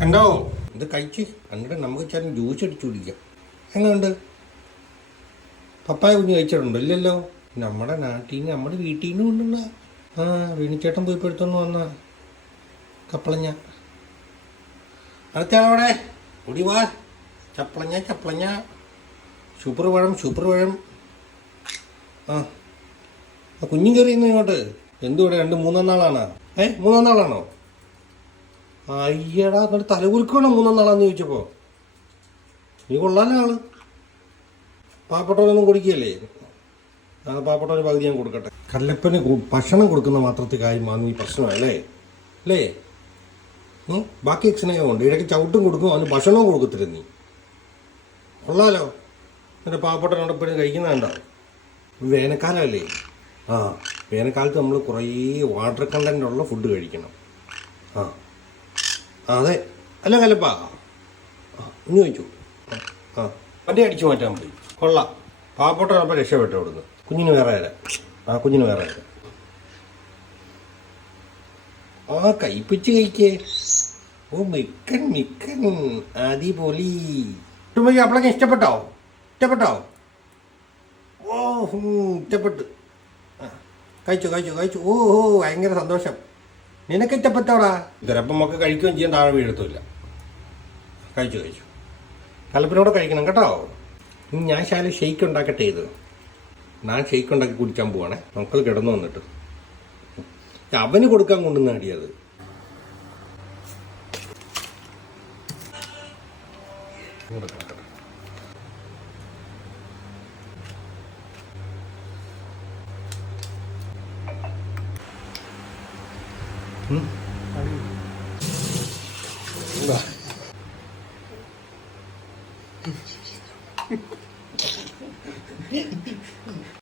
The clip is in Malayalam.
കണ്ടോ ഇത് കഴിച്ച് എന്നിട്ട് നമുക്ക് ചേട്ടൻ ജ്യൂസ് അടിച്ചു കുടിക്കാം. എങ്ങനെയുണ്ട്? പപ്പായ കുഞ്ഞ് കഴിച്ചിട്ടുണ്ടോ? ഇല്ലല്ലോ. നമ്മുടെ നാട്ടിൽ നിന്ന് നമ്മുടെ വീട്ടിൽ നിന്ന് കൊണ്ടുണ്ട. ആ വേണിച്ചേട്ടൻ പോയി എടുത്തോണ്ട് വന്ന കപ്പളഞ്ഞ. അടുത്തയാളവിടെ ഓടി വാ. ചപ്പളഞ്ഞ സൂപ്പർ പഴം. ആ കുഞ്ഞും കയറിയുന്നു ഇങ്ങോട്ട്. എന്തുവിടെ 2-3 നാളാണോ? മൂന്നാം നാളാണോ? അയ്യടാ എന്നിട്ട് തലകുലുക്കണോ 3 നാളാന്ന് ചോദിച്ചപ്പോൾ? നീ കൊള്ളാലോ ആള്. പാവപ്പെട്ടവനൊന്നും കൊടുക്കുകയല്ലേ? ആ പാവപ്പെട്ടവന് പകുതി ഞാൻ കൊടുക്കട്ടെ. കല്ലപ്പന് ഭക്ഷണം കൊടുക്കുന്ന മാത്രത്തിൽ കാര്യം വാങ്ങി പ്രശ്നമല്ലേ അല്ലേ? ബാക്കി സ്നേഹമുണ്ട്. ഇടയ്ക്ക് ചവിട്ടും കൊടുക്കും, അവന് ഭക്ഷണവും കൊടുക്കത്തില്ല. നീ കൊള്ളാലോ. എന്നിട്ട് പാവപ്പെട്ടവനോട് എപ്പോഴും കഴിക്കുന്നതുണ്ടോ? വേനൽക്കാലമല്ലേ? ആ വേനൽക്കാലത്ത് നമ്മൾ കുറേ വാട്ടർ കണ്ടൻ്റ് ഉള്ള ഫുഡ് കഴിക്കണം. ആ അതെ അല്ല കലപ്പാ. ഇനി ചോദിച്ചു. ആ വണ്ടി അടിച്ചു മാറ്റാൻ പോയി. കൊള്ളാം. പാവപ്പെട്ടവനപ്പോൾ രക്ഷപ്പെട്ടു അവിടുന്ന്. കുഞ്ഞിന് വേറെ തരാം. കുഞ്ഞിന് വേറെ തരാം. കൈപ്പിച്ച് കഴിക്കേ. ഓ മിക്കൻ അടിപൊളി. അപ്പോഴൊക്കെ ഇഷ്ടപ്പെട്ടോ? ഓ ഇഷ്ടപ്പെട്ടു. കഴിച്ചു. ഓ ഭയങ്കര സന്തോഷം. നിനക്ക് ഇഷ്ടപ്പെട്ടോടാ? ചിലപ്പം നമുക്ക് കഴിക്കുകയും ചെയ്യാൻ താഴെ വീഴത്തുമില്ല. കഴിച്ചു. കലപ്പിനോടെ കഴിക്കണം കേട്ടോ. ഞാൻ ശാല ഷെയ്ക്ക് ഉണ്ടാക്കട്ടെ. ഞാൻ ഷെയ്ക്ക് ഉണ്ടാക്കി കുടിക്കാൻ പോവാണേ. മക്കൾ കിടന്നു വന്നിട്ട് അവന് കൊടുക്കാൻ കൊണ്ടുവന്ന് അടിയത്.